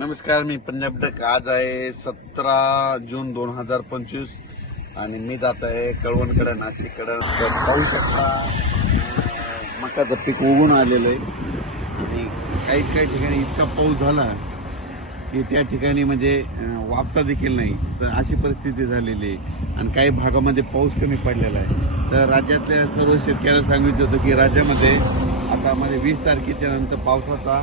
नमस्कार मी पंजाब डक आज आहे सतरा जून दोन हजार पंचवीस आणि मी जात आहे कळवणकडं नाशिककडं. तर पाहू शकता मकाचं पीक उगून आलेलं आहे. आणि काही काही ठिकाणी इतका पाऊस झाला की त्या ठिकाणी म्हणजे वापसा देखील नाही. तर अशी परिस्थिती झालेली आहे. आणि काही भागामध्ये पाऊस कमी पडलेला आहे. तर राज्यातल्या सर्व शेतकऱ्यांना सांगितलं होतं की राज्यामध्ये आता म्हणजे वीस तारखेच्या नंतर पावसाचा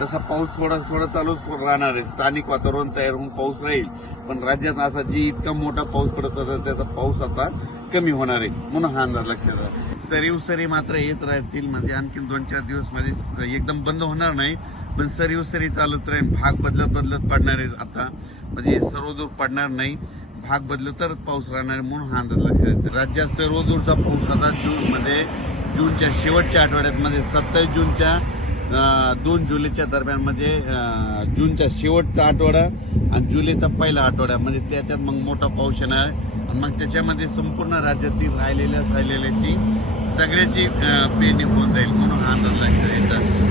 तसा पाऊस थोडा थोडा चालूच राहणार आहे. स्थानिक वातावरण तयार होऊन पाऊस राहील. पण राज्यात असा जी इतका मोठा पाऊस पडत होता त्याचा पाऊस आता कमी होणार आहे म्हणून हा अंदाज लक्षात राहा. सरीव सरी मात्र येत राहतील. म्हणजे आणखीन दोन चार दिवसमध्ये एकदम बंद होणार नाही पण सरीव सरी चालत राहील. भाग बदलत बदलत पडणार आहे आता. म्हणजे सर्वदूर पडणार नाही. भाग बदलत तरच पाऊस राहणार आहे म्हणून हा अंदाज लक्षात राज्यात सर्वदूरचा पाऊस आता जूनमध्ये जूनच्या शेवटच्या आठवड्यात म्हणजे सत्तावीस जूनच्या दोन जुलैच्या दरम्यान म्हणजे जूनचा जूनच्या शेवटचा आठवडा आणि जुलैचा पहिला आठवडा. म्हणजे त्याच्यात मग मोठा पाऊस येणार. आहे आणि मग त्याच्यामध्ये संपूर्ण राज्यातील राहिलेल्या राहिलेल्याची सगळ्याची पेरणी होऊन जाईल म्हणून हा अंदाज लक्षात येतात